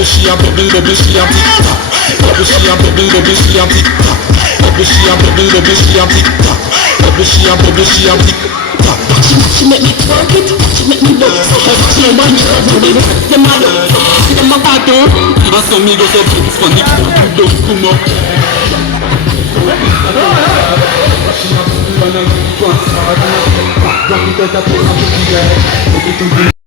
She a bubble, bubble, she a tick tock. Bubble, she a bubble, bubble, she a tick tock. Bubble, she a bubble, bubble, she a tick tock. Bubble, she a bubble, she a tick tock. She make me twerk it, she make me look. She want me to do it, the mother. The mother. And so me go so things for the don't come up. She a bubble, and I keep on starting. Rock it out, I put my booty there.